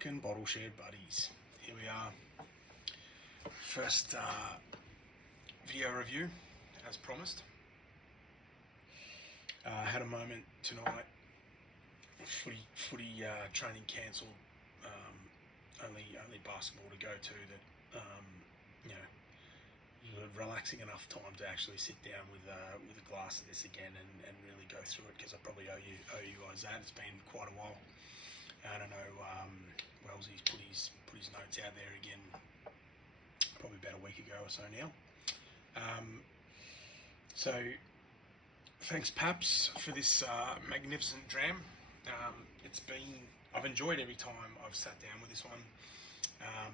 fucking bottle shared buddies. Here we are. First video review, as promised. Had a moment tonight. Footy training cancelled. Only basketball to go to. That relaxing enough time to actually sit down with a glass of this again and really go through it, because I probably owe you guys that. It's been quite a while. I don't know. Wellsy's put his notes out there again, probably about a week ago or so now. So thanks Paps for this magnificent dram. I've enjoyed every time I've sat down with this one. I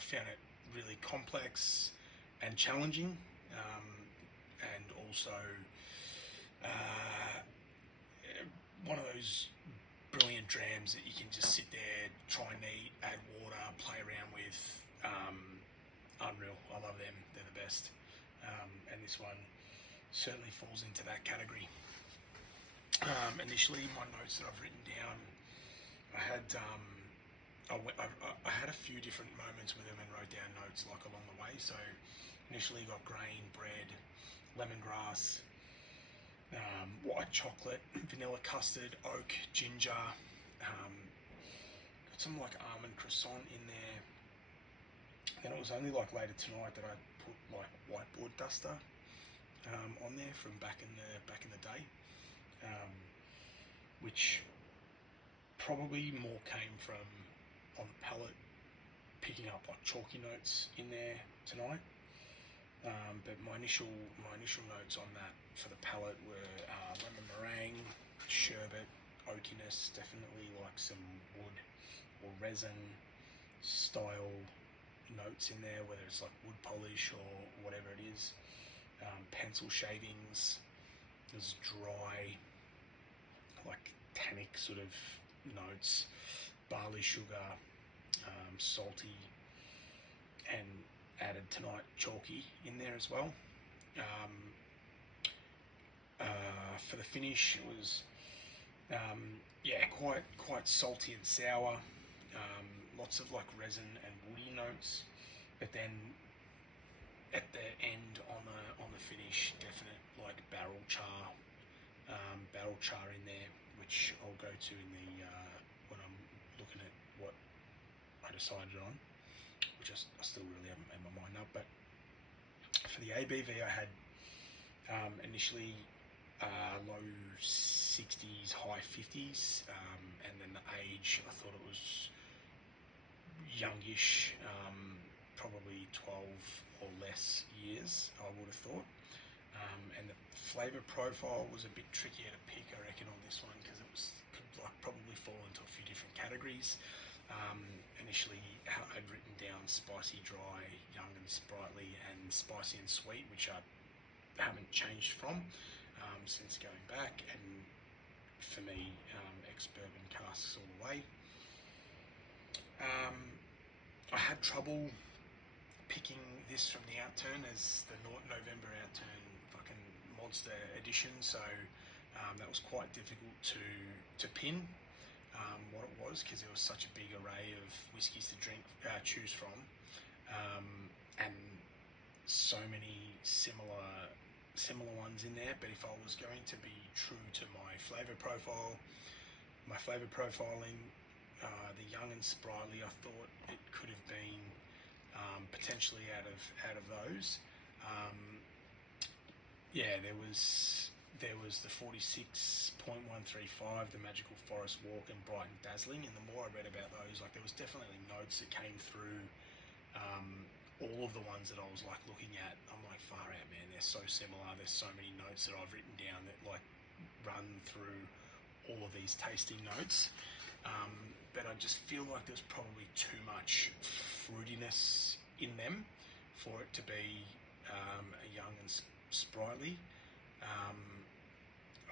found it really complex and challenging, and also one of those brilliant drams that you can just sit there, try and eat, add water, play around with. Unreal. I love them. They're the best. And this one certainly falls into that category. Initially, my notes that I've written down, I had a few different moments with them and wrote down notes like along the way. So initially got grain, bread, lemongrass, white chocolate, vanilla custard, oak, ginger, got some like almond croissant in there. Then it was only like later tonight that I put like whiteboard duster on there from back in the day, which probably more came from on the palate, picking up like chalky notes in there tonight. But my initial notes on that for the palate were lemon meringue, sherbet, oakiness, definitely like some wood or resin style notes in there, whether it's like wood polish or whatever it is. Pencil shavings, there's dry, like tannic sort of notes, barley sugar, salty, and added tonight chalky in there as well. For the finish, it was quite salty and sour. Lots of like resin and woody notes, but then at the end on the finish, definite like barrel char in there, which I'll go to in the when I'm looking at what I decided on, which I still really haven't made my mind up. But for the ABV, I had initially low 60s, high 50s, and then the age, I thought it was youngish, probably 12 or less years, I would have thought. And the flavour profile was a bit trickier to pick, I reckon, on this one, because it could like probably fall into a few different categories. Initially, I'd written down spicy, dry, young and sprightly, and spicy and sweet, which I haven't changed from since going back. And for me, ex-bourbon casks all the way. I had trouble picking this from the outturn as the November outturn fucking monster edition, so that was quite difficult to pin what it was, because there was such a big array of whiskies to choose from, and so many similar ones in there. But if I was going to be true to my flavour profiling, the young and sprightly, I thought it could have been potentially out of those. There was the 46.135, the Magical Forest Walk, and Bright and Dazzling. And the more I read about those, like there was definitely notes that came through all of the ones that I was like looking at. I'm like, far out, man, they're so similar. There's so many notes that I've written down that like run through all of these tasting notes. But I just feel like there's probably too much fruitiness in them for it to be a young and sprightly.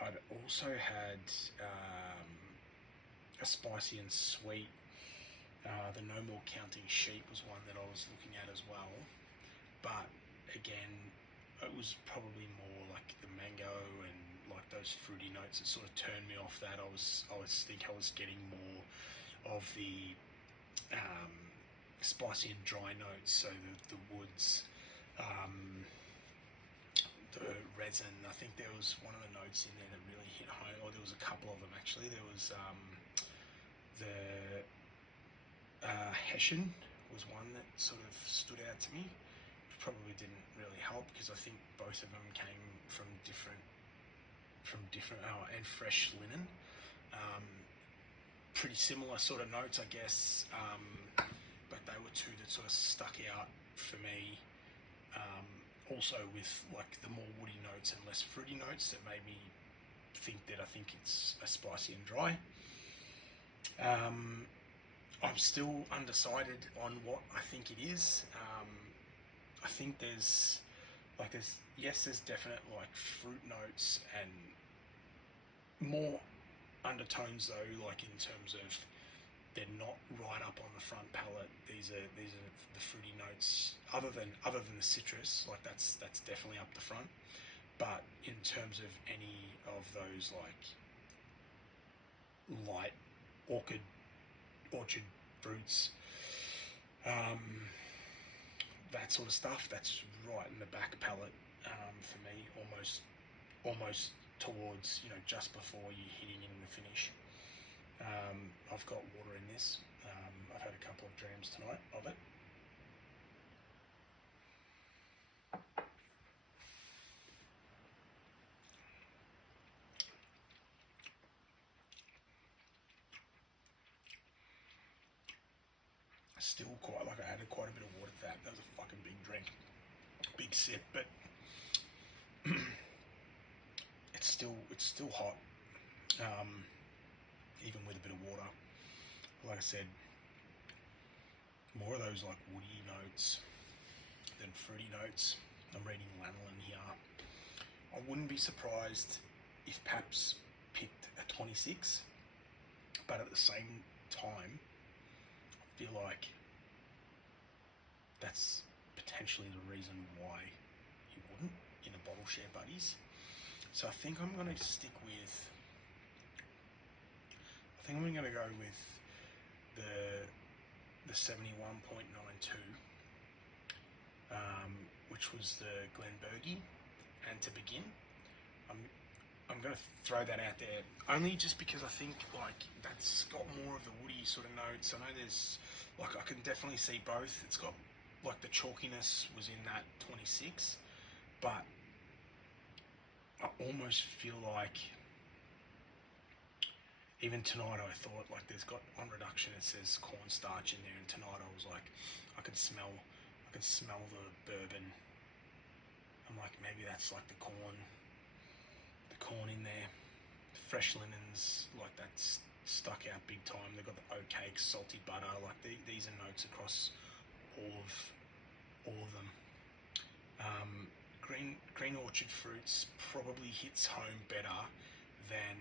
I'd also had a spicy and sweet. The No More Counting Sheep was one that I was looking at as well, but again, it was probably more like the mango and like those fruity notes that sort of turned me off that. I was getting more of the spicy and dry notes, so the woods, the resin. I think there was one of the notes in there that really hit home, or there was a couple of them actually. There was the Hessian was one that sort of stood out to me. Which probably didn't really help because I think both of them came from different and fresh linen. Pretty similar sort of notes, I guess, but they were two that sort of stuck out for me. Also with like the more woody notes and less fruity notes that made me think it's a spicy and dry. I'm still undecided on what I think it is. I think there's definite like fruit notes and more undertones though, like in terms of they're not right up on the front palate. These are the fruity notes. Other than the citrus, like that's definitely up the front. But in terms of any of those like light orchard fruits, that sort of stuff, that's right in the back palate for me, almost towards, just before you're hitting in the finish. I've got water in this. I've had a couple of drams tonight of it. Still I added quite a bit of water to that. That was a fucking big drink, big sip, but it's still hot, even with a bit of water. Like I said, more of those like woody notes than fruity notes. I'm reading lanolin here. I wouldn't be surprised if Paps picked a 26, but at the same time, I feel like that's potentially the reason why he wouldn't in a bottle share buddies. So I think I'm going to stick with. I think I'm going to go with the 71.92, which was the Glenbergie. And to begin, I'm going to throw that out there only just because I think like that's got more of the woody sort of notes. I know there's like I can definitely see both. It's got like the chalkiness was in that 26, but I almost feel like even tonight I thought like there's got on reduction it says cornstarch in there, and tonight I was like I could smell the bourbon. I'm like maybe that's like the corn in there. The fresh linens, like that's stuck out big time. They've got the oat cakes, salty butter, like these are notes across all of them. Green orchard fruits probably hits home better than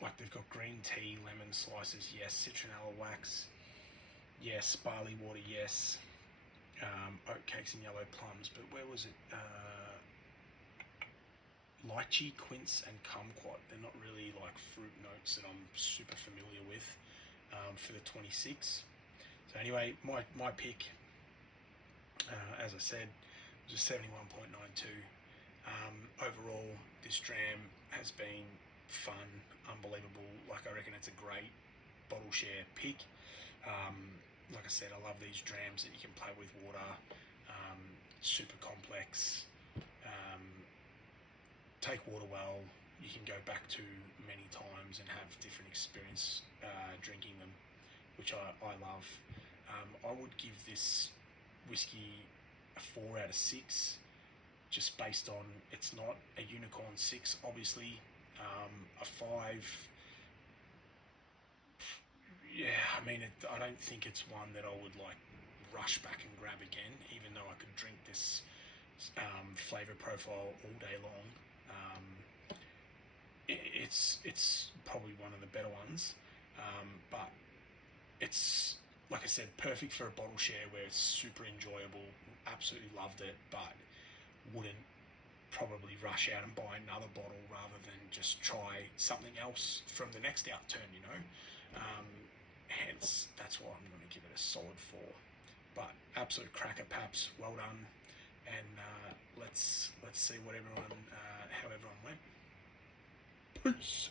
like they've got green tea, lemon slices, yes, citronella wax, yes, barley water, yes, oat cakes and yellow plums. But where was it? Lychee, quince, and kumquat. They're not really like fruit notes that I'm super familiar with for the 26. So anyway, my pick, as I said, was a 71.92. Overall, this dram has been fun, unbelievable. Like I reckon it's a great bottle share pick. Like I said, I love these drams that you can play with water. Super complex. Take water well. You can go back to many times and have different experience drinking them, which I love. I would give this whiskey a 4 out of 6, just based on it's not a unicorn 6, obviously. A 5, yeah, I mean, I don't think it's one that I would like rush back and grab again, even though I could drink this flavour profile all day long. It's probably one of the better ones, but it's, like I said, perfect for a bottle share where it's super enjoyable. Absolutely loved it, but wouldn't probably rush out and buy another bottle rather than just try something else from the next outturn, you know. Hence, that's why I'm going to give it a solid 4. But absolute cracker, Paps. Well done. And let's see what everyone how everyone went. Peace.